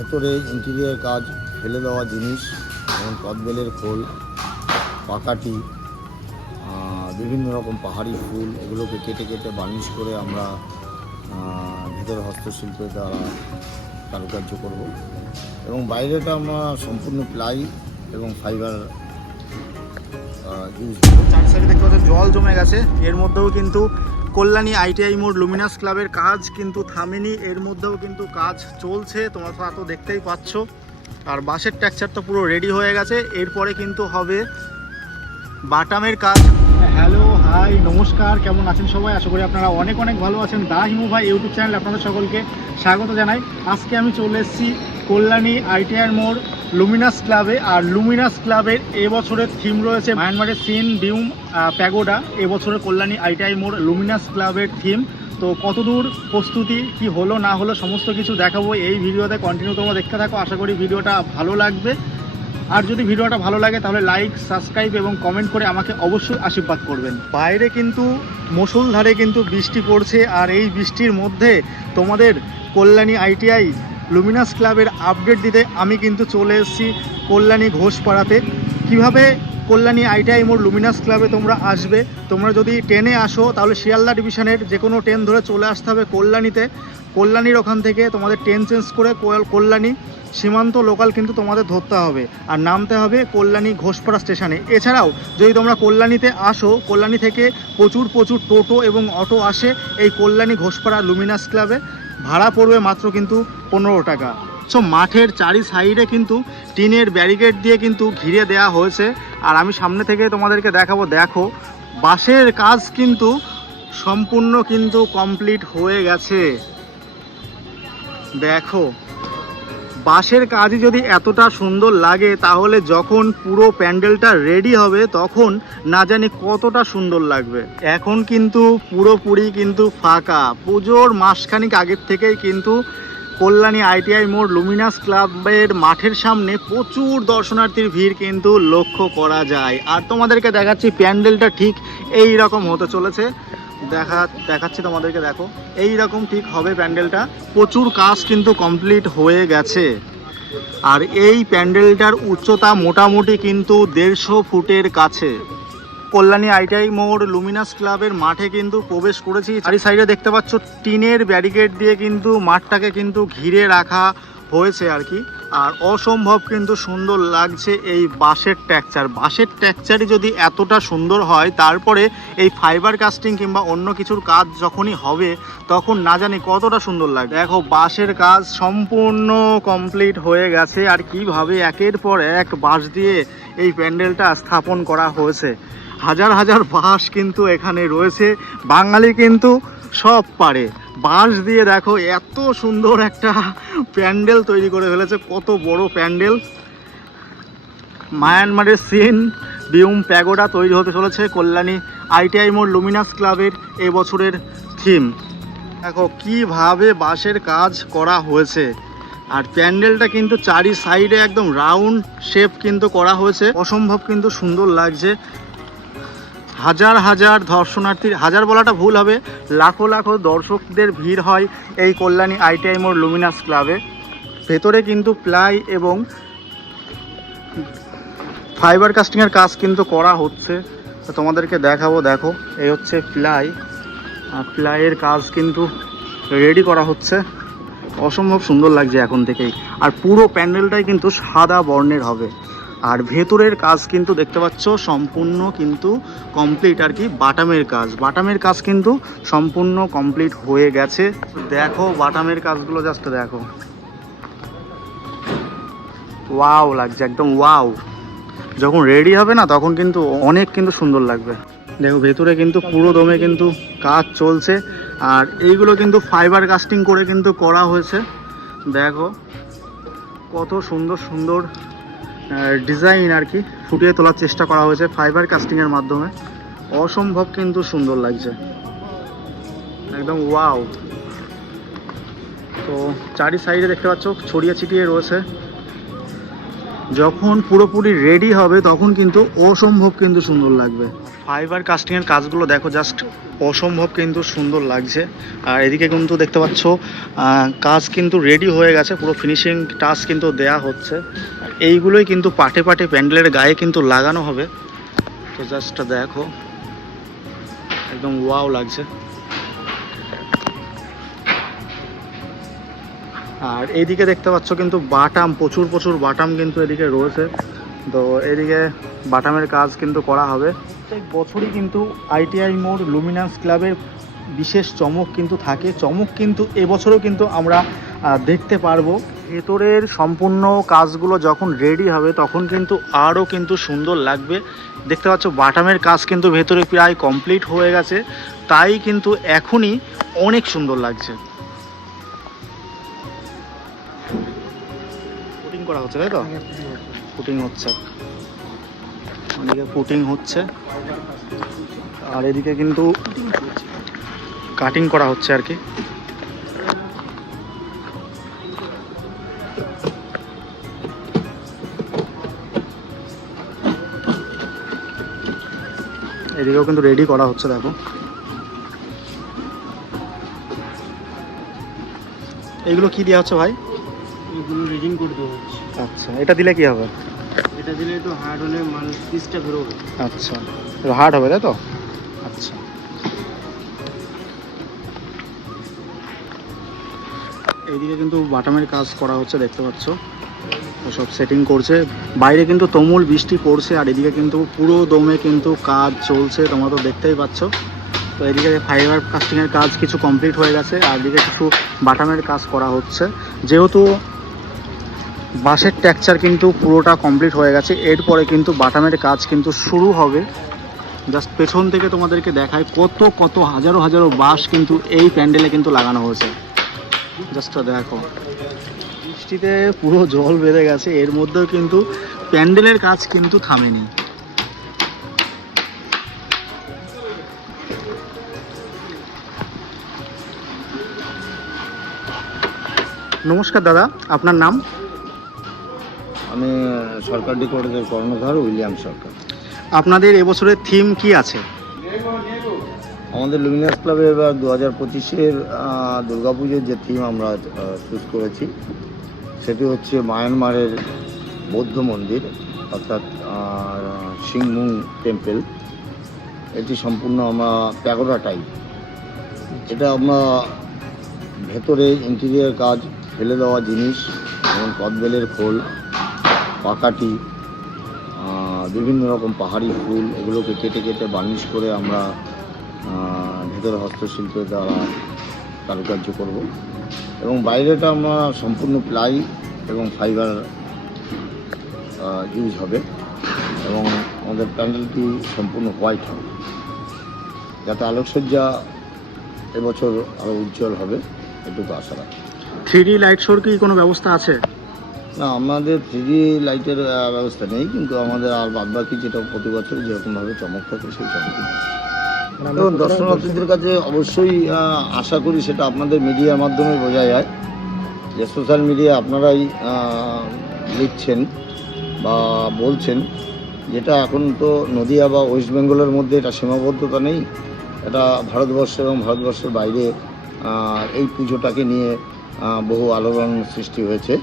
ভেতরে ইন্টেরিয়ার কাজ, ফেলে দেওয়া জিনিস যেমন কদবেলের খোল, পাকাটি, বিভিন্ন রকম পাহাড়ি ফুল, এগুলোকে কেটে কেটে বার্নিশ করে আমরা ভেতরে হস্তশিল্পের দ্বারা কারুকার্য করব। এবং বাইরেটা আমরা সম্পূর্ণ প্লাই এবং ফাইবার ইউজ। চার সাইডে দেখতে পাচ্ছ জল জমে গেছে। এর মধ্যেও কিন্তু কল্যাণী আইটিআই মোড় লুমিনাস ক্লাবের কাজ কিন্তু থামেনি, এর মধ্যেও কিন্তু কাজ চলছে, তোমরা তো দেখতেই পাচ্ছ। আর বাঁশের টেক্সচার তো পুরো রেডি হয়ে গেছে, এরপরে কিন্তু হবে বাটামের কাজ। হ্যালো, হাই, নমস্কার, কেমন আছেন সবাই? আশা করি আপনারা অনেক অনেক ভালো আছেন। দা হিমু ভাই ইউটিউব চ্যানেলে আপনাদের সকলকে স্বাগত জানাই। আজকে আমি চলে এসেছি কল্যাণী আইটিআই মোড় লুমিনাস ক্লাবে। আর লুমিনাস ক্লাবের এবছরের থিম রয়েছে মায়ানমারের সিন বিউম প্যাগোডা। এবছরের কল্যাণী আইটিআই মোড় লুমিনাস ক্লাবের থিম। তো কতদূর প্রস্তুতি কি হলো না হলো সমস্ত কিছু দেখাবো এই ভিডিওতে। কন্টিনিউ তোমরা দেখতে থাকো, আশা করি ভিডিওটা ভালো লাগবে। আর যদি ভিডিওটা ভালো লাগে তাহলে লাইক, সাবস্ক্রাইব এবং কমেন্ট করে আমাকে অবশ্যই আশীর্বাদ করবেন। বাইরে কিন্তু মুষলধারে কিন্তু বৃষ্টি পড়ছে, আর এই বৃষ্টির মধ্যে তোমাদের কল্যাণী আইটিআই লুমিনাস ক্লাবের আপডেট দিতে আমি কিন্তু চলে এসেছি কল্যাণী ঘোষপাড়াতে। কিভাবে কল্যাণী আইটিআই মোড় লুমিনাস ক্লাবে তোমরা আসবে? তোমরা যদি ট্রেনে আসো তাহলে শিয়ালদা ডিভিশনের যে কোনো ট্রেন ধরে চলে আসতে হবে কল্যাণীতে। কল্যাণীর ওখান থেকে তোমাদের ট্রেন চেঞ্জ করে কল্যাণী সীমান্ত লোকাল কিন্তু তোমাদের ধরতে হবে, আর নামতে হবে কল্যাণী ঘোষপাড়া স্টেশনে। এছাড়াও যদি তোমরা কল্যাণীতে আসো, কল্যাণী থেকে প্রচুর টোটো এবং অটো আসে এই কল্যাণী ঘোষপাড়া লুমিনাস ক্লাবে। ভাড়া পড়বে মাত্র কিন্তু 15 টাকা। সো মাঠের চারি সাইডে কিন্তু টিনের ব্যারিকেড দিয়ে কিন্তু ঘিরে দেওয়া হয়েছে। আর আমি সামনে থেকে তোমাদেরকে দেখাবো। দেখো, বাঁশের কাজ কিন্তু সম্পূর্ণ কিন্তু কমপ্লিট হয়ে গেছে। দেখো, বাঁশের কাজই যদি এতটা সুন্দর লাগে তাহলে যখন পুরো প্যান্ডেলটা রেডি হবে তখন না জানি কতটা সুন্দর লাগবে। এখন কিন্তু পুরোপুরি কিন্তু ফাঁকা। পুজোর মাসখানিক আগের থেকেই কিন্তু কল্যাণী আইটিআই মোড় লুমিনাস ক্লাবের মাঠের সামনে প্রচুর দর্শনার্থীর ভিড় কিন্তু লক্ষ্য করা যায়। আর তোমাদেরকে দেখাচ্ছি প্যান্ডেলটা ঠিক এই রকম হতে চলেছে। দেখাচ্ছি তোমাদেরকে। দেখো, এই রকম ঠিক হবে প্যান্ডেলটা। প্রচুর কাজ কিন্তু কমপ্লিট হয়ে গেছে। আর এই প্যান্ডেলটার উচ্চতা মোটামুটি কিন্তু 150 ফুটের কাছে। কল্যাণী আইটিআই মোড় লুমিনাস ক্লাবের মাঠে কিন্তু প্রবেশ করেছি। চারি সাইডে দেখতে পাচ্ছ টিনের ব্যারিকেড দিয়ে কিন্তু মাঠটাকে কিন্তু ঘিরে রাখা হয়েছে আর কি। আর অসম্ভব কিন্তু সুন্দর লাগছে এই বাঁশের টেক্সচার। বাঁশের টেক্সচারই যদি এতটা সুন্দর হয়, তারপরে এই ফাইবার কাস্টিং কিংবা অন্য কিছুর কাজ যখনই হবে তখন না জানি কতটা সুন্দর লাগবে। দেখো, বাঁশের কাজ সম্পূর্ণ কমপ্লিট হয়ে গেছে। আর কিভাবে একের পর এক বাঁশ দিয়ে এই প্যান্ডেলটা স্থাপন করা হয়েছে। হাজার হাজার বাঁশ কিন্তু এখানে রয়েছে। বাঙালি কিন্তু সব পারে। বাঁশ দিয়ে দেখো এত সুন্দর একটা প্যান্ডেল তৈরি করে ফেলেছে। কত বড় প্যান্ডেল! মায়ানমারের সিন বিউম প্যাগোডা তৈরি হতে চলেছে কল্যাণী আইটিআই মোড় লুমিনাস ক্লাবের এবছরের থিম। দেখো কিভাবে বাঁশের কাজ করা হয়েছে। আর প্যান্ডেলটা কিন্তু চারি সাইডে একদম রাউন্ড শেপ কিন্তু করা হয়েছে। অসম্ভব কিন্তু সুন্দর লাগছে। হাজার হাজার দর্শনার্থীর, হাজার বলাটা ভুল হবে, লাখো লাখো দর্শকদের ভিড় হয় এই কল্যাণী আইটিআই মোড় লুমিনাস ক্লাবে। ভেতরে কিন্তু প্লাই এবং ফাইবার কাস্টিংয়ের কাজ কিন্তু করা হচ্ছে, তো তোমাদেরকে দেখাবো। দেখো, এই হচ্ছে প্লাই। আর প্লাইয়ের কাজ কিন্তু রেডি করা হচ্ছে। অসম্ভব সুন্দর লাগছে এখন থেকেই। আর পুরো প্যান্ডেলটাই কিন্তু সাদা বর্ণের হবে। আর ভেতরের কাজ কিন্তু দেখতে পাচ্ছ সম্পূর্ণ কিন্তু কমপ্লিট আর কি। বাটামের কাজ কিন্তু সম্পূর্ণ কমপ্লিট হয়ে গেছে। দেখো বাটামের কাজগুলো জাস্ট দেখো, ওয়াও লাগছে, একদম ওয়াও। যখন রেডি হবে না তখন কিন্তু অনেক কিন্তু সুন্দর লাগবে। দেখো, ভেতরে কিন্তু পুরো দমে কিন্তু কাজ চলছে। আর এইগুলো কিন্তু ফাইবার কাস্টিং করে কিন্তু করা হয়েছে। দেখো কত সুন্দর সুন্দর ডিজাইন আর কি ফুটিয়ে তোলার চেষ্টা করা হয়েছে ফাইবার কাস্টিংয়ের মাধ্যমে। অসম্ভব কিন্তু সুন্দর লাগছে, একদম ওয়াও। তো চারি সাইডে দেখতে পাচ্ছ ছড়িয়ে ছিটিয়ে রয়েছে যখন পুরোপুরি রেডি হবে তখন কিন্তু অসম্ভব কিন্তু সুন্দর লাগবে। ফাইবার কাস্টিংয়ের কাজগুলো দেখো, জাস্ট অসম্ভব কিন্তু সুন্দর লাগছে। আর এদিকে কিন্তু দেখতে পাচ্ছ কাজ কিন্তু রেডি হয়ে গেছে, পুরো ফিনিশিং টাচ কিন্তু দেয়া হচ্ছে। আর এইগুলোই কিন্তু পাটে পাটে প্যান্ডেলের গায়ে কিন্তু লাগানো হবে। তো জাস্ট দেখো, একদম ওয়াও লাগছে। আর এইদিকে দেখতে পাচ্ছ কিন্তু বাটাম, প্রচুর প্রচুর বাটাম কিন্তু এদিকে রয়েছে। তো এদিকে বাটামের কাজ কিন্তু করা হবে। প্রত্যেক বছরই কিন্তু আইটিআই মোড় লুমিনাস ক্লাবের বিশেষ চমক কিন্তু থাকে। চমক কিন্তু এবছরও কিন্তু আমরা দেখতে পারবো। ভেতরের সম্পূর্ণ কাজগুলো যখন রেডি হবে তখন কিন্তু আরও কিন্তু সুন্দর লাগবে। দেখতে পাচ্ছ বাটামের কাজ কিন্তু ভেতরে প্রায় কমপ্লিট হয়ে গেছে, তাই কিন্তু এখনই অনেক সুন্দর লাগছে। পুটিং করা হচ্ছে, তাই তো? পুটিং হচ্ছে, পুটিং হচ্ছে। আর এদিকে কিন্তু কাটিং করা হচ্ছে আর কি। এদিকেও কিন্তু রেডি করা হচ্ছে, দেখো। এইগুলো কি দেওয়া হচ্ছে ভাই? এগুলো রেডিং করে দেওয়া হচ্ছে। আচ্ছা, এটা দিলে কি হবে? এটা দিলে একটু হার্ড হলে মানুষ পিসটা বেরোবে। আচ্ছা, হার্ড হবে, তাই তো? আচ্ছা, এইদিকে কিন্তু বাটামের কাজ করা হচ্ছে, দেখতে পাচ্ছ। সব সেটিং করছে, বাইরে কিন্তু তুমুল বৃষ্টি পড়ছে। আর এদিকে কিন্তু পুরো দমে কিন্তু কাজ চলছে, তোমরা তো দেখতেই পাচ্ছ। তো এদিকে ফাইবার কাস্টিংয়ের কাজ কিছু কমপ্লিট হয়ে গেছে, আর এদিকে কিছু বাটামের কাজ করা হচ্ছে। যেহেতু বাঁশের টেক্সচার কিন্তু পুরোটা কমপ্লিট হয়ে গেছে, এরপরে কিন্তু বাটামের কাজ কিন্তু শুরু হবে। জাস্ট পেছন থেকে তোমাদেরকে দেখায় কত কত হাজারো হাজারো বাঁশ কিন্তু এই প্যান্ডেলে কিন্তু লাগানো হয়েছে। জাস্ট দেখো, বৃষ্টিতে পুরো জল বেঁধে গেছে, এর মধ্যেও কিন্তু প্যান্ডেলের কাজ কিন্তু থামেনি। নমস্কার দাদা, আপনার নাম? আমি সরকারি কলেজের কর্ণধার উইলিয়াম সরকার। আপনাদের এবছরের থিম কি আছে? আমাদের লুমিনাস ক্লাবে এবার 2025-এর দুর্গাপুজোর যে থিম আমরা চুজ করেছি সেটি হচ্ছে মায়ানমারের বৌদ্ধ মন্দির, অর্থাৎ সিংমুং টেম্পল। এটি সম্পূর্ণ আমরা প্যাগোডা টাইপ। এটা আমরা ভেতরে ইন্টেরিয়ার কাজ, ফেলে দেওয়া জিনিস যেমন কদবেলের খোল, পাকাটি, বিভিন্ন রকম পাহাড়ি ফুল, এগুলোকে কেটে কেটে বার্নিশ করে আমরা ভেতরে হস্তশিল্পের দ্বারা কারুকার্য করব। এবং বাইরেটা আমরা সম্পূর্ণ প্লাই এবং ফাইবার ইউজ হবে, এবং আমাদের প্যান্ডেলটি সম্পূর্ণ হোয়াইট হবে, যাতে আলোকসজ্জা এবছর আরও উজ্জ্বল হবে, এটুকু আশা রাখি। 3D লাইট শোর কি কোনো ব্যবস্থা আছে? না, আমাদের 3D লাইটের ব্যবস্থা নেই, কিন্তু আমাদের আর বাদবাকি যেটা প্রতি বছর যেরকমভাবে চমক থাকে সেই চমক। এবং দর্শনার্থীদের কাছে অবশ্যই আশা করি সেটা আপনাদের মিডিয়ার মাধ্যমে বোঝা যায়, যে সোশ্যাল মিডিয়া আপনারাই লিখছেন বা বলছেন, যেটা এখন তো নদিয়া বা ওয়েস্ট বেঙ্গলের মধ্যে এটা সীমাবদ্ধতা নেই, এটা ভারতবর্ষ এবং ভারতবর্ষের বাইরে এই পুজোটাকে নিয়ে বহু আলোড়ন সৃষ্টি হয়েছে।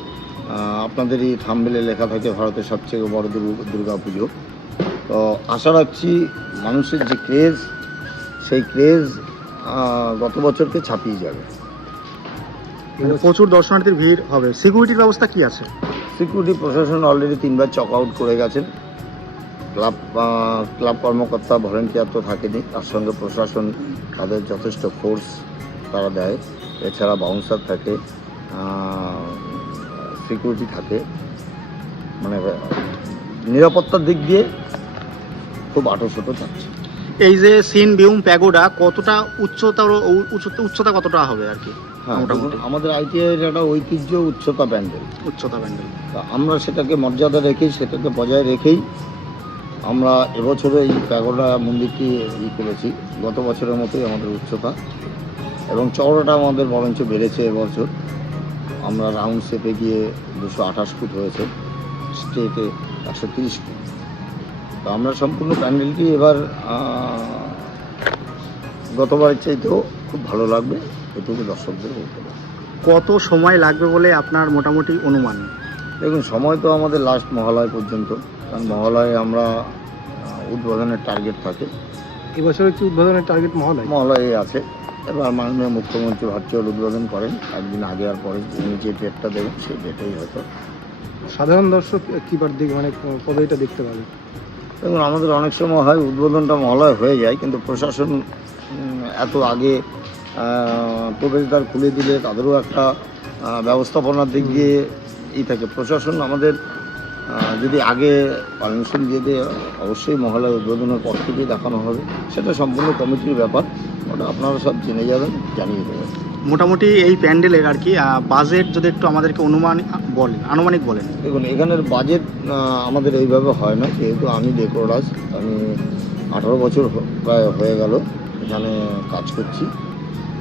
আপনাদেরই থাম্বনেলে লেখা থাকে ভারতের সবচেয়ে বড় দুর্গা পুজো। তো আশা রাখছি মানুষের যে ক্রেজ, সেই ক্রেজ গত বছরকে ছাপিয়ে যাবে। প্রচুর দর্শনার্থীর ভিড় হবে। সিকিউরিটির ব্যবস্থা কি আছে? সিকিউরিটি প্রশাসন অলরেডি 3বার চক আউট করে গেছেন। ক্লাব কর্মকর্তা, ভলেন্টিয়ার তো থাকেনি, তার সঙ্গে প্রশাসন তাদের যথেষ্ট ফোর্স তারা দেয়। এছাড়া বাউন্সার থাকে, সিকিউরিটি থাকে, মানে নিরাপত্তার দিক দিয়ে খুব আঁটোশোটো থাকছে। এই যে সিন বিউম প্যাগোডা কতটা উচ্চতা কতটা হবে আর কি? হ্যাঁ, মোটামুটি আমাদের আইটিআইয়ের একটা ঐতিহ্য উচ্চতা প্যান্ডেল। উচ্চতা প্যান্ডেল, আমরা সেটাকে মর্যাদা রেখেই, সেটাকে বজায় রেখেই আমরা এবছরে এই প্যাগোডা মন্দিরটি করেছি। গত বছরের মতোই আমাদের উচ্চতা এবং চওড়াটা আমাদের বরঞ্চ বেড়েছে এবছর। আমরা রাউন্ড শেপে গিয়ে 228 ফুট হয়েছে। স্টেটে 130 ফুট। তো আমরা সম্পূর্ণ প্যান্ডেলটি এবার গতবারের চাইতেও খুব ভালো লাগবে, এটুকু দর্শকদের বলতে পারি। কত সময় লাগবে বলে আপনার মোটামুটি অনুমান? দেখুন, সময় তো আমাদের লাস্ট মহালয় পর্যন্ত, কারণ মহালয়ে আমরা উদ্বোধনের টার্গেট থাকে। এবছরের কি উদ্বোধনের টার্গেট মহালয়ে আছে। এবার মাননীয় মুখ্যমন্ত্রী ভার্চুয়াল উদ্বোধন করেন একদিন আগে আর পরে, তিনি যে ডেটটা দেবেন সেই ডেটেই হয়তো। সাধারণ দর্শক কিবার দিক মানে কবে এটা দেখতে পাবে? দেখুন, আমাদের অনেক সময় হয় উদ্বোধনটা মহালয় হয়ে যায়, কিন্তু প্রশাসন এত আগে প্রবেশদ্বার খুলে দিলে তাদেরও একটা ব্যবস্থাপনার দিক দিয়ে থাকে। প্রশাসন আমাদের যদি আগে পারমিশন দিয়ে দেয়, অবশ্যই মহালয় উদ্বোধনের পর থেকেই দেখানো হবে। সেটা সম্পূর্ণ কমিটির ব্যাপার, ওটা আপনারা সব জেনে যাবেন, জানিয়ে দেবেন। মোটামুটি এই প্যান্ডেলের আর কি বাজেট যদি একটু আমাদেরকে আনুমানিক বলেন। দেখুন, এখানের বাজেট আমাদের এইভাবে হয় না, যেহেতু আমি ডেকোরাস, আমি 18 বছর প্রায় হয়ে গেল এখানে কাজ করছি।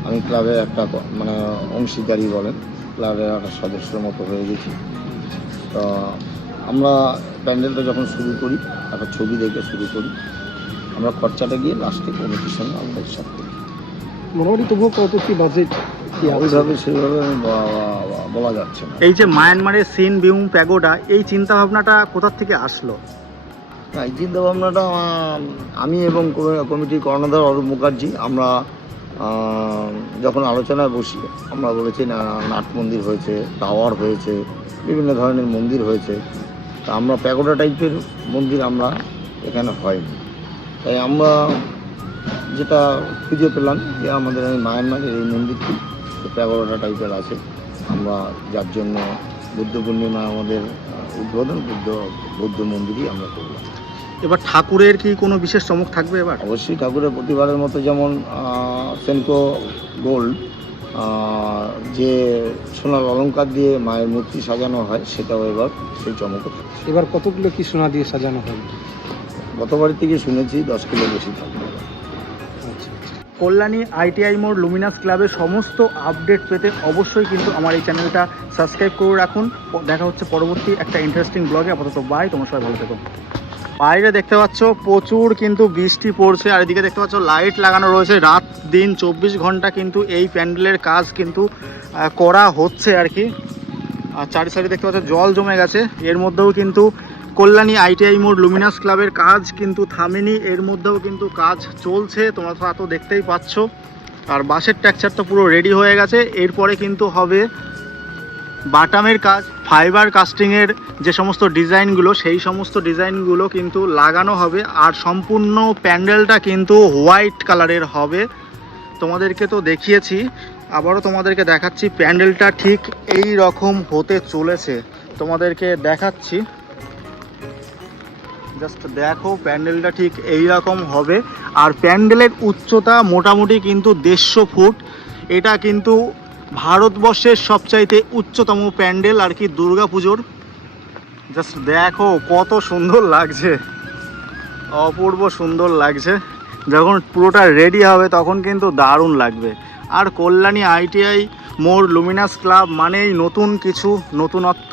আমি ক্লাবের একটা মানে অংশীদারি বলেন, ক্লাবের একটা সদস্যের মতো হয়ে গেছি। তো আমরা প্যান্ডেলটা যখন শুরু করি, একটা ছবি দেখে শুরু করি, আমরা খরচাটা গিয়ে লাস্টে কমিটির সঙ্গে আমরা হিসাব করি। মোটামুটি তবুও কত কি বাজেট? ওইভাবে সেভাবে আমি বলা যাচ্ছে না। এই যে মায়ানমারের সিন বিউং প্যাগোডা, এই চিন্তা ভাবনাটা কোথা থেকে আসলো? না, এই চিন্তা ভাবনাটা আমি এবং কমিটির কর্ণধার অরূপ মুখার্জি, আমরা যখন আলোচনায় বসি, আমরা বলেছি না, নাট মন্দির হয়েছে, টাওয়ার হয়েছে, বিভিন্ন ধরনের মন্দির হয়েছে, তা আমরা প্যাগোডা টাইপের মন্দির আমরা এখানে হয়নি। তাই আমরা যেটা খুঁজে পেলাম যে আমাদের এই মায়ানমারের এই মন্দিরটি প্যাগোডা টাইপের আছে, আমরা যার জন্য বুদ্ধ পূর্ণিমায় আমাদের উদ্বোধন বৌদ্ধ মন্দিরই আমরা করলাম। এবার ঠাকুরের কি কোনো বিশেষ চমক থাকবে এবার? অবশ্যই ঠাকুরের প্রতিবারের মতো যেমন সেনকো গোল্ড যে সোনার অলংকার দিয়ে মায়ের মূর্তি সাজানো হয়, সেটাও এবার সেই চমকও থাকবে। এবার কতগুলো কি সোনা দিয়ে সাজানো হবে? গতবারের থেকে শুনেছি 10 কিলো বেশি থাকবে। কল্যাণী আইটিআই মোড় লুমিনাস ক্লাবের সমস্ত আপডেট পেতে অবশ্যই কিন্তু আমার এই চ্যানেলটা সাবস্ক্রাইব করে রাখুন। দেখা হচ্ছে পরবর্তী একটা ইন্টারেস্টিং ব্লগে। আপাতত বাই, তোমার সবাই ভালো থেকো। বাইরে দেখতে পাচ্ছ প্রচুর কিন্তু বৃষ্টি পড়ছে, আর এদিকে দেখতে পাচ্ছ লাইট লাগানো রয়েছে। রাত দিন 24 ঘন্টা কিন্তু এই প্যান্ডেলের কাজ কিন্তু করা হচ্ছে আর কি। আর চারি সাইডে দেখতে পাচ্ছ জল জমে গেছে। এর মধ্যেও কিন্তু কল্যাণী আইটিআই মোড় লুমিনাস ক্লাবের কাজ কিন্তু থামেনি, এর মধ্যেও কিন্তু কাজ চলছে, তোমরা তো দেখতেই পাচ্ছ। আর বাঁশের টেক্সচার তো পুরো রেডি হয়ে গেছে। এরপরে কিন্তু হবে বাটামের কাজ, ফাইবার কাস্টিংয়ের যে সমস্ত ডিজাইনগুলো, সেই সমস্ত ডিজাইনগুলো কিন্তু লাগানো হবে। আর সম্পূর্ণ প্যান্ডেলটা কিন্তু হোয়াইট কালারের হবে। তোমাদেরকে তো দেখিয়েছি, আবারও তোমাদেরকে দেখাচ্ছি। প্যান্ডেলটা ঠিক এই রকম হতে চলেছে, তোমাদেরকে দেখাচ্ছি। জাস্ট দেখো, প্যান্ডেলটা ঠিক এই রকম হবে। আর প্যান্ডেলের উচ্চতা মোটামুটি কিন্তু 150 ফুট। এটা কিন্তু ভারতবর্ষের সবচাইতে উচ্চতম প্যান্ডেল আর কি দুর্গা পুজোর। জাস্ট দেখো কত সুন্দর লাগছে, অপূর্ব সুন্দর লাগছে। যখন পুরোটা রেডি হবে তখন কিন্তু দারুণ লাগবে। আর কল্যাণী আইটিআই মোড় লুমিনাস ক্লাব মানেই নতুন কিছু, নতুনত্ব।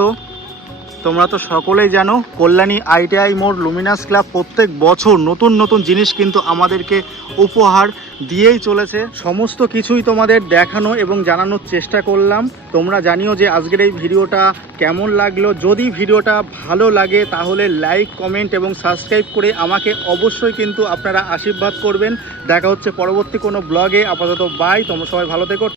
তোমরা তো সকলেই জানো কল্যাণী আইটিআই মোড় লুমিনাস ক্লাব প্রত্যেক বছর নতুন নতুন জিনিস কিন্তু আমাদেরকে উপহার দিয়েই চলেছে। সমস্ত কিছুই তোমাদের দেখানো এবং জানানোর চেষ্টা করলাম। তোমরা জানিও যে আজকের এই ভিডিওটা কেমন লাগলো। যদি ভিডিওটা ভালো লাগে তাহলে লাইক, কমেন্ট এবং সাবস্ক্রাইব করে আমাকে অবশ্যই কিন্তু আপনারা আশীর্বাদ করবেন। দেখা হচ্ছে পরবর্তী কোনো ব্লগে। আপাতত বাই, তোমরা সবাই ভালো থেকো।